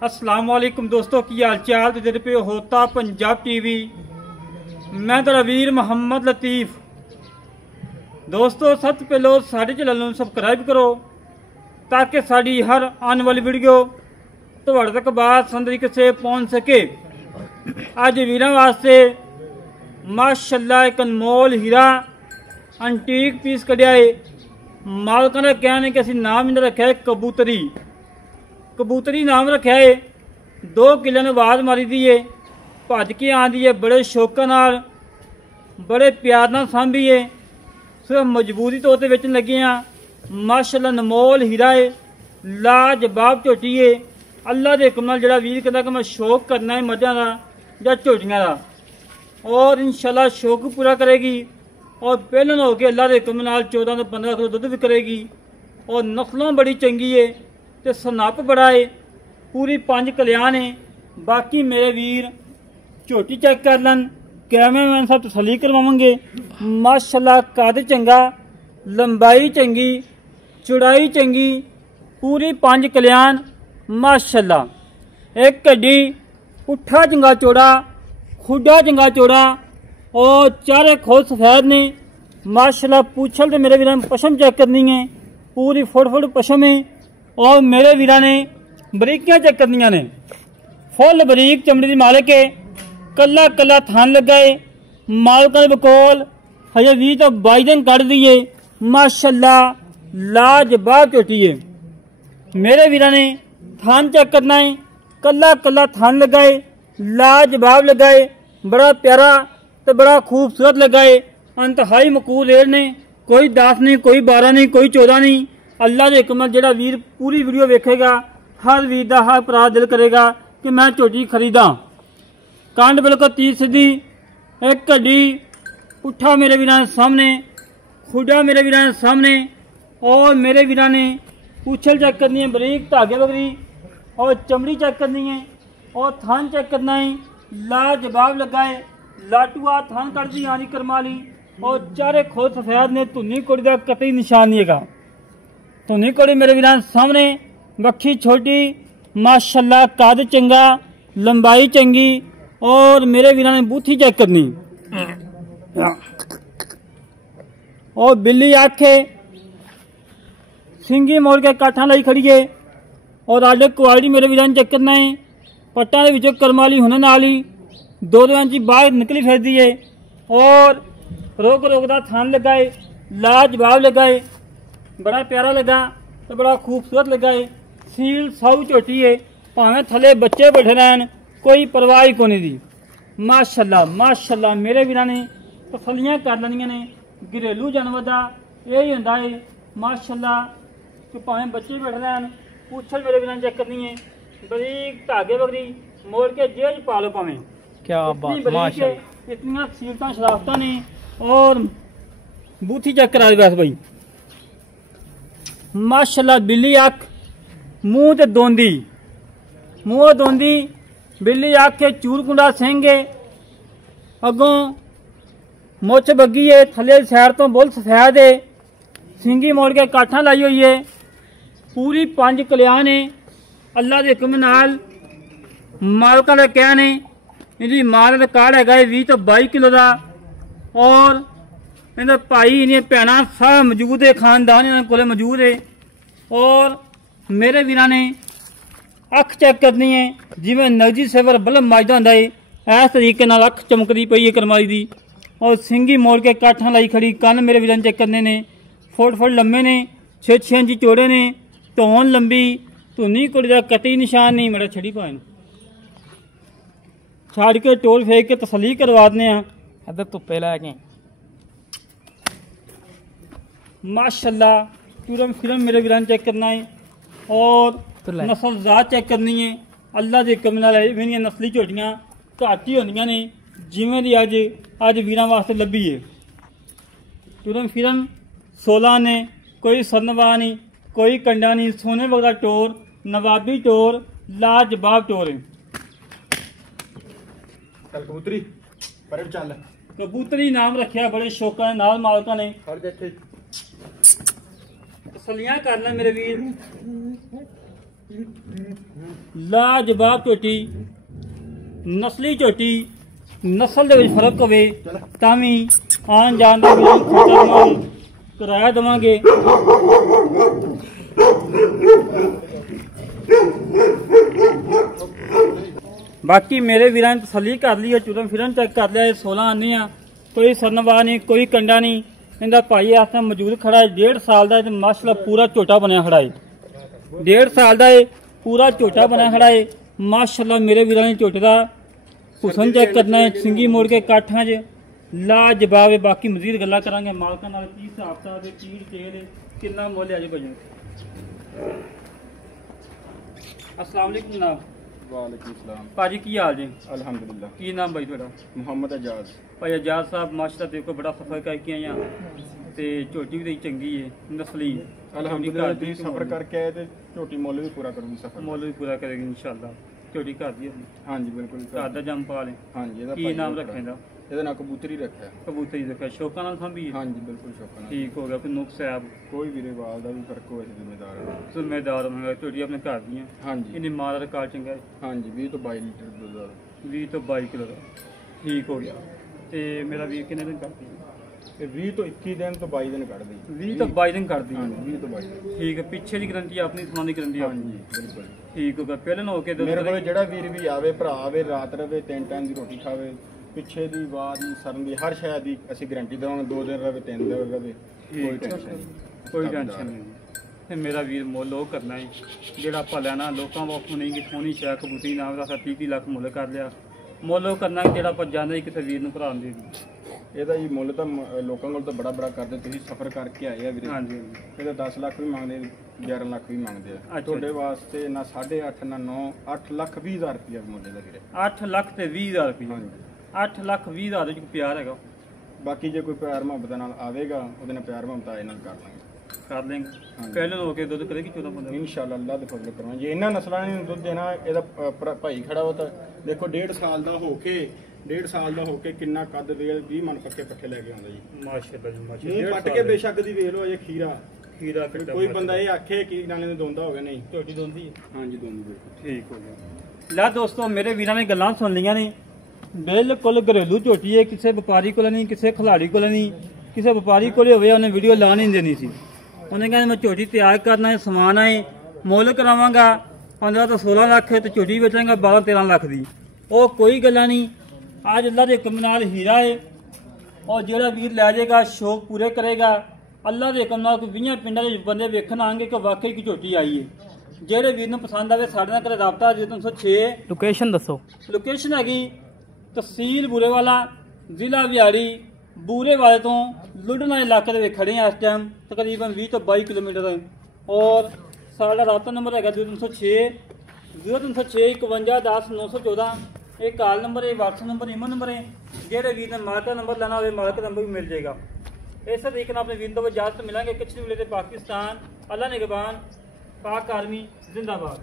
अस्सलाम वालेकुम दोस्तों, की हाल चाल? तो जेह्दे पे होता पंजाब टीवी, मैं तेरा वीर मोहम्मद लतीफ़। दोस्तों सब तो पहले साढ़े चैनल नूं सबसक्राइब करो ताकि साड़ी हर आने वाली वीडियो तुहाडे तक बात तरीके से पहुँच सके। अज वीरां वास्ते माशाअल्लाह एक अनमोल हीरा अंटीक पीस कढ़िया है। मालकां दा कहना है कि असीं नाम इन्हां रखिया है कबूतरी। कबूतरी नाम रखा है। 2 किले ने आवाज़ मारी दी है, भज के आँदी है, बड़े शौक नाल बड़े प्यार नाल सांभी है। सिर्फ मजबूरी तौर पर बेचन लगे हाँ। माशाअल्लाह अनमोल हीरा है, लाजवाब झोटी है। अल्लाह के हुक्म नाल जिहड़ा वीर कहता कि मैं शौक करना है मझां दा जां झोटियां दा, और इंशाअल्लाह शौक पूरा करेगी और पहलन हो के अल्लाह के हुक्म नाल 14 तो 15 किलो दुध भी करेगी। और नस्लों बड़ी चंगी है तो सनप बड़ा है, पूरी 5 कल्याण है। बाकी मेरे वीर झोटी चेक कर लन, कैमरामैन साहब तसली करवाएंगे। माशाअल्लाह कद चंगा, लंबाई चंगी, चौड़ाई चंगी, पूरी 5 कल्याण माशाअल्लाह। एक कड्डी पुट्ठा चंगा चौड़ा, खुडा चंगा चौड़ा और चारे खोल सफेद ने माशाअल्लाह। पूछल तो मेरे वीर पशम चेक करनी है, पूरी फुट पशम है। और मेरे वीरा ने बरीकियां चेक करनिया ने, फुल बरीक चमड़ी की मालिक है। कला कला थान लगा है। मालका बकोल हजे 20 तो 22 दिन कढ़ दी है। माशाअल्लाह लाजवाब झोटी है। मेरे वीरा ने थान चेक करना है, कला कला थान लगा है, लाजवाब लगा है, बड़ा प्यारा तो बड़ा खूबसूरत लगा है। अंतहाई मकूल रेट ने, कोई 10 नहीं, कोई 12 नहीं, कोई 14 नहीं। अल्लाह के हुक्म जिहड़ा वीर पूरी वीडियो वेखेगा, हर वीर का हर भरा दिल करेगा कि मैं झोटी खरीदा। कंड बिल्कुल तीर सीधी, एक कड्डी पुट्ठा मेरे वीरां सामने, खुडा मेरे वीरां सामने। और मेरे वीरां ने पूछल चेक करनी है, बरीक धागे वगरी, और चमड़ी चेक करनी है, और थान चेक करना है। लाजवाब लगा है, लाटूआ थान कट दी आनी करमाली, और चारे खोल सफेद ने। धुनी कुड़ी का कतई निशान नहीं है। धुनी कुड़ी मेरे वीरां सामने, वक्खी छोटी माशाअल्लाह, कद चंगा, लंबाई चंगी। और मेरे वीरां ने बूथी चेक करनी, और बिल्ली अख है, सिंगी मोड़ के काठा लाई खड़ी है। और आडे क्वालिटी मेरे वीरां चेक करना है। पट्टा के विचों करमाली होने नाली 2-2 इंच बाहर निकली फिरदी है। और रोक रोकदा थान लगा है, लाजवाब लगा है, बड़ा प्यारा लगा तो बड़ा खूबसूरत लगा है। सील साऊ झोटी है, भावें थले बच्चे बैठे रहन कोई परवाह ही कोनी दी। माशाअल्लाह माशाअल्लाह मेरे वीरां ने तसलियां कर लैनियां ने। घरेलू जानवर का यही होंदा है माशाअल्लाह कि भावें बच्चे बैठे रहन। पूछल मेरे वीरां चेक करनी है, बरीक धागे वगरी मोड़ के जेल पा लो भावें। क्या बात माशाअल्लाह, इतनी सीलतां शराफतां ने। और बूथी चेक करा बस भाई माशाअल्लाह। बिल्ली अख, मुंह ते दोंदी, मुंह दोंदी बिल्ली अख के चूरकुंडा सिंह, अगों मुछ बग्गी है, थले सैर तो बुल सफेद है, सिंगी मोड़ के काठा लाई हुई है, पूरी 5 कल्याण है। अल्लाह के हुक्म नाल मालका का कहना है। इहदी माल रिकॉर्ड है 20 तो 22 किलो का। और इहदा भाई इन्हें भैन सब मौजूद है, खानदान इन्होंने कोले मौजूद है। और मेरे वीरां ने अख चेक करनी है, जिवें नगजी सेवर बल्ब मजदा होंदा है, इस तरीके नाल अख चमकदी पई है करमाली दी। और सिंगी मोड़ के काठा लाई खड़ी। कन्न मेरे वीरां चेक करने ने, फुट लम्बे ने, 6-6 इंच चौड़े ने, धौन लंबी, धुनी कुड़ी का कतई निशान नहीं। मेरा छड़ी पाए छाड़ के टोल फेंक के तसली करवा दें। इधर धुप्पे लैके माशाअल्लाह टूरम फिरम मेरे वीरां चेक करना है। और नस्ल जात चेक करनी है। अल्लाह के हुक्म नाल इवें नस्ली झोटियां घट ही होंदियां ने, जिवें दी अज वीरां वास्ते लभी है। टूरम फिरम 16 ने, कोई सरनवा नहीं, कोई कंडा नहीं, सोने वगदा टोर, नवाबी टोर, लाजवाब टोर है। कबूतरी चल, कबूतरी नाम रखा बड़े शौका नाल मालका ने। तसलियां कर ले मेरे वीर, ਲਾਜਵਾਬ ਝੋਟੀ, ਨਸਲੀ ਝੋਟੀ, ਨਸਲ ਦੇ ਵਿੱਚ ਫਰਕ ਹੋਵੇ ਤਾਂ ਵੀ ਆਉਣ ਜਾਣ ਦਾ ਕਿਰਾਇਆ ਦੇਵਾਂਗੇ। ਬਾਕੀ ਮੇਰੇ ਵੀਰਾਂ ਨੇ ਤਸੱਲੀ ਕਰ ਲਈ ਹੈ, ਚੁਰਨ ਫਿਰਨ ਚੈੱਕ ਕਰ ਲਿਆ। ਇਹ 16 ਆਨੇ ਆ, ਕੋਈ ਸਰਨਵਾ ਨਹੀਂ, ਕੋਈ ਕੰਡਾ ਨਹੀਂ। ਇਹਦਾ ਭਾਈ ਇਸ ਟਾਈਮ ਮੌਜੂਦ ਖੜਾ ਹੈ, 1.5 ਸਾਲ ਦਾ ਤੇ ਮਾਸ਼ਾਅੱਲਾ ਪੂਰਾ ਝੋਟਾ ਬਣਿਆ ਖੜਾ ਹੈ। 1.5 ਸਾਲ ਦਾ ਹੈ, ਪੂਰਾ ਝੋਟਾ ਬਣਿਆ ਖੜਾ ਹੈ ਮਾਸ਼ਾਅੱਲਾ। ਮੇਰੇ ਵੀਰਾਂ ਨੇ ਝੋਟੇ ਦਾ ਹੁਸਨ ਚੈੱਕ ਕਰਨਾ ਹੈ, ਸਿੰਗੀ ਮੋੜ ਕੇ ਕਾਠਾਂ 'ਚ ਲਾਜਵਾਬ ਹੈ। ਬਾਕੀ ਮਜ਼ੀਦ ਗੱਲਾਂ ਕਰਾਂਗੇ ਮਾਲਕਾਂ ਨਾਲ, ਕੀ ਹਿਸਾਬ ਕਿਤਾਬ ਹੈ, ਕੀ ਤੇਲ ਕਿੰਨਾ ਮੁੱਲ ਹੈ ਜੀ ਭਾਈ। अस्सलाम वालेकुम जनाब। वालेकुम सलाम भाजी की हाल जी? अल्हम्दुलिल्लाह। की नाम भाई थोड़ा? मोहम्मद एजाज। भाई एजाज साहब माशाल्लाह देखो बड़ा सफर करके आए हैं ते झोटी भी चंगी है, नस्ली अल्हम्दुलिल्लाह। जी सफर करके आए थे, झोटी मुੱਲ भी पूरा करूंगी, सफर मुੱਲ भी पूरा करेगी इंशाल्लाह। झोटी घर दी अपनी? हाँ जी बिल्कुल घर दा जम पा ले। हाँ जी। की नाम रखे दा? ਇਹਦਾ ਨਾਂ ਕਬੂਤਰੀ ਰੱਖਿਆ। कबूतरी रखा, शौका नाल संभी है? हाँ जी बिल्कुल शौक ਨਾਲ। ठीक हो गया। कोई नुक्स है? ਕੋਈ ਵੀ ਰਿਵਾਜ ਦਾ ਵੀ ਫਰਕ ਹੋਏ ਜ਼ਿੰਮੇਦਾਰ ਹੈ। जिम्मेदार होगा। झोटी अपने घर दी है? हाँ जी। इन्हें माल रिकॉर्ड चंगा है? हाँ जी 20 ਤੋਂ 22 ਲੀਟਰ ਦੁੱਧ ਦਾ। 20 ਤੋਂ 22 किलो का। ठीक हो गया। ਤੇ ਮੇਰਾ ਵੀਰ ਕਿੰਨੇ ਦਿਨ ਕਰਦੀ ਹੈ? ਇਹ 20 ਤੋਂ 21 ਦਿਨ ਤੋਂ 22 ਦਿਨ ਕੱਢਦੀ। 20 ਤੋਂ 22 ਦਿਨ ਕਰਦੀ ਹਾਂ ਹੈ? 20 ਤੋਂ 22 ਦਿਨ। ਠੀਕ ਹੈ। ਪਿੱਛੇ ਦੀ ਗਰੰਟੀ ਆਪਣੀ, ਸਮਾਨ ਦੀ ਗਰੰਟੀ ਹਾਂ ਆਪਣੀ? ਜੀ ਬਿਲਕੁਲ। ਠੀਕ ਹੋ ਗਿਆ। ਪਹਿਲਾਂ ਹੋ ਕੇ ਮੇਰੇ ਕੋਲ ਜਿਹੜਾ ਵੀਰ ਵੀ ਆਵੇ, ਭਰਾ ਆਵੇ, ਰਾਤ ਰਵੇ, 3 ਟਾਈਮ ਦੀ ਰੋਟੀ ਖਾਵੇ, ਪਿੱਛੇ ਦੀ ਆਵਾਜ਼ ਦੀ ਸਰਨ ਦੀ ਹਰ ਸ਼ੈ ਦੀ ਅਸੀਂ ਗਾਰੰਟੀ ਦੇਵਾਂਗੇ। 2 ਦਿਨ ਰਵੇ, 3 ਦਿਨ ਰਵੇ, ਕੋਈ ਟੈਨਸ਼ਨ ਨਹੀਂ। ਕੋਈ ਟੈਨਸ਼ਨ ਨਹੀਂ। ਤੇ ਮੇਰਾ ਵੀਰ ਮੁੱਲ ਉਹ ਕਰਨਾ ਹੈ ਜਿਹੜਾ ਆਪਾਂ ਲੈਣਾ। ਲੋਕਾਂ ਵਾਸਤੇ ਨਹੀਂ ਕਿ ਸੋਹਣੀ ਸ਼ੈ ਕਬੂਤਰੀ ਨਾਮ ਦਾ 30 ਲੱਖ ਮੁੱਲ ਕਰ ਲਿਆ। ਮੁੱਲ ਉਹ ਕਰਨਾ ਜਿਹੜਾ ਆਪਾਂ ਜਾਂਦੇ ਕਿਸੇ ਵੀਰ ਨੂੰ ਭਰਾ ਦੇ ਦੀ। ਇਹਦਾ ਜੀ ਮੁੱਲ ਤਾਂ ਲੋਕਾਂ ਕੋਲ ਤਾਂ ਬੜਾ ਕਰਦੇ। ਤੁਸੀਂ ਸਫਰ ਕਰਕੇ ਆਏ ਆ ਵੀਰੇ। ਹਾਂਜੀ ਇਹਦਾ 10 ਲੱਖ ਵੀ ਮੰਗਦੇ, 11 ਲੱਖ ਵੀ ਮੰਗਦੇ ਆ। ਤੁਹਾਡੇ ਵਾਸਤੇ ਨਾ 8.5 ਨਾ 9, 8 ਲੱਖ 20 ਹਜ਼ਾਰ ਰੁਪਇਆ ਮੁੱਲ ਦਾ ਵੀਰੇ। 8 ਲੱਖ ਤੇ 20 ਹਜ਼ਾਰ ਰੁਪਏ? ਹਾਂਜੀ 8 ਲੱਖ 20 ਹਜ਼ਾਰ ਦੇ ਵਿੱਚ ਪਿਆਰ ਹੈਗਾ। ਬਾਕੀ ਜੇ ਕੋਈ ਪਿਆਰ ਮੁਹੱਬਤ ਨਾਲ ਆਵੇਗਾ, ਉਹਦੇ ਨਾਲ ਪਿਆਰ ਮੁਹੱਬਤ ਆਏ ਨਾਲ ਕਰ ਲਾਂਗੇ, ਕਰ ਲੈਂਗੇ। ਪਹਿਲਾਂ ਹੋ ਕੇ ਦੁੱਧ ਕਰੇਗੀ 14 15? ਇਨਸ਼ਾਅੱਲਾ ਅੱਲਾਹ ਦੇ ਫਜ਼ਲ ਕਰਵਾਂਗੇ। ਜੇ ਇਹਨਾਂ ਨਸਲਾਂ ਨੇ ਦੁੱਧ ਦੇਣਾ, ਇਹਦਾ ਭਾਈ ਖੜਾ ਹੋ ਤਾਂ ਦੇਖੋ 1.5 ਸਾਲ ਦਾ ਹੋ ਕੇ, 1.5 ਸਾਲ ਦਾ ਹੋ ਕੇ ਕਿੰਨਾ ਕੱਦ ਵੇਲ 20 ਮਨ ਪੱਕੇ ਪੱਠੇ ਲੈ ਕੇ ਆਉਂਦਾ ਜੀ। ਮਾਸ਼ਾਅੱਲਾ ਜੀ ਮੂੰਹ ਮਾਸ਼ਾਅੱਲਾ। ਪੱਟ ਕੇ ਬੇਸ਼ੱਕ ਦੀ ਵੇਖ ਲਓ ਇਹ ਖੀਰਾ ਕਿੱਡਾ ਕੋਈ ਬੰਦਾ ਇਹ ਆਖੇ ਕਿ ਨਾਲੇ ਨੇ ਦੋਂਦਾ ਹੋਗਾ, ਨਹੀਂ ਝੋਟੀ ਦੋਂਦੀ ਹੈ? ਹਾਂਜੀ ਦੋਂਦੀ ਬਿਲਕੁਲ। ਠੀਕ ਹੋ ਗਿਆ। ਲੈ ਦੋਸਤੋ ਮੇਰੇ ਵੀਰਾਂ ਨੇ ਗੱਲਾਂ ਸੁਣ ਲਈਆਂ ਨੇ। ਬਿਲਕੁਲ ਘਰੇਲੂ ਝੋਟੀ ਹੈ, ਕਿਸੇ ਵਪਾਰੀ ਕੋਲ ਨਹੀਂ, ਕਿਸੇ ਖਿਲਾੜੀ ਕੋਲ ਨਹੀਂ। ਕਿਸੇ ਵਪਾਰੀ ਕੋਲ ਹੋਵੇ ਉਹਨੇ ਵੀਡੀਓ ਲਾ ਨਹੀਂ ਦੇਣੀ ਸੀ। ਉਹਨੇ ਕਹਿੰਦਾ ਮੈਂ ਝੋਟੀ ਤਿਆਰ ਕਰਨਾ ਹੈ, ਸਮਾਨ ਹੈ, ਮੁੱਲ ਕਰਾਵਾਂਗਾ 15 ਤੋਂ 16 ਲੱਖ ਤੇ ਝੋਟੀ ਵੇਚਾਂਗਾ 12 13 ਲੱਖ ਦੀ। ਉਹ ਕੋਈ ਗੱਲਾਂ ਨਹੀਂ। ਅੱਜ ਅੱਲਾ ਦੇ ਹੁਕਮ ਨਾਲ ਹੀਰਾ ਹੈ। ਔਰ ਜਿਹੜਾ ਵੀਰ ਲੈ ਜਾਏਗਾ ਸ਼ੌਕ ਪੂਰੇ ਕਰੇਗਾ। ਅੱਲਾ ਦੇ ਹੁਕਮ ਨਾਲ ਕੋਈ 20 ਪਿੰਡਾਂ ਦੇ ਬੰਦੇ ਵੇਖਣ ਆਣਗੇ ਕਿ ਵਾਕਈ ਕੀ ਝੋਟੀ ਆਈ ਹੈ। ਜਿਹੜੇ ਵੀਰ ਨੂੰ ਪਸੰਦ ਆਵੇ ਸਾਡੇ ਨਾਲ ਕਰੇ ਰਾਬਤਾ 0306। ਲੋਕੇਸ਼ਨ ਦੱਸੋ। ਲੋਕੇਸ਼ਨ ਹੈਗੀ ਤਹਿਸੀਲ ਬੂਰੇਵਾਲਾ, ਜ਼ਿਲ੍ਹਾ ਬਿਹਾਰੀ। ਬੂਰੇਵਾਲੇ ਤੋਂ ਲੁਧਿਆਣਾ ਇਲਾਕੇ ਦੇ ਵਿੱਚ ਖੜੇ ਹਾਂ ਇਸ ਟਾਈਮ, ਤਕਰੀਬਨ 20 ਤੋਂ 22 ਕਿਲੋਮੀਟਰ। ਔਰ ਸਾਡਾ ਰਾਬਤਾ ਨੰਬਰ ਹੈਗਾ 0306 53 10 914। ਇਹ ਕਾਲ ਨੰਬਰ ਹੈ, WhatsApp ਨੰਬਰ, ਈਮੇਲ ਨੰਬਰ ਹੈ। ਜਿਹੜੇ ਵੀਰ ਨੇ ਮਾਲਕ ਦਾ ਨੰਬਰ ਲੈਣਾ ਹੋਵੇ ਮਾਲਕ ਦਾ ਨੰਬਰ ਵੀ ਮਿਲ ਜਾਏਗਾ। ਇਸ ਤਰੀਕੇ ਨਾਲ ਆਪਣੇ ਵੀਰ ਤੋਂ ਇਜਾਜ਼ਤ ਮਿਲਾਂਗੇ। ਕਿਛਲੀ ਵੇਲੇ ਤੇ ਪਾਕਿਸਤਾਨ, ਅੱਲਾ ਨਿਗਹਬਾਨ, पाक आर्मी जिंदाबाद।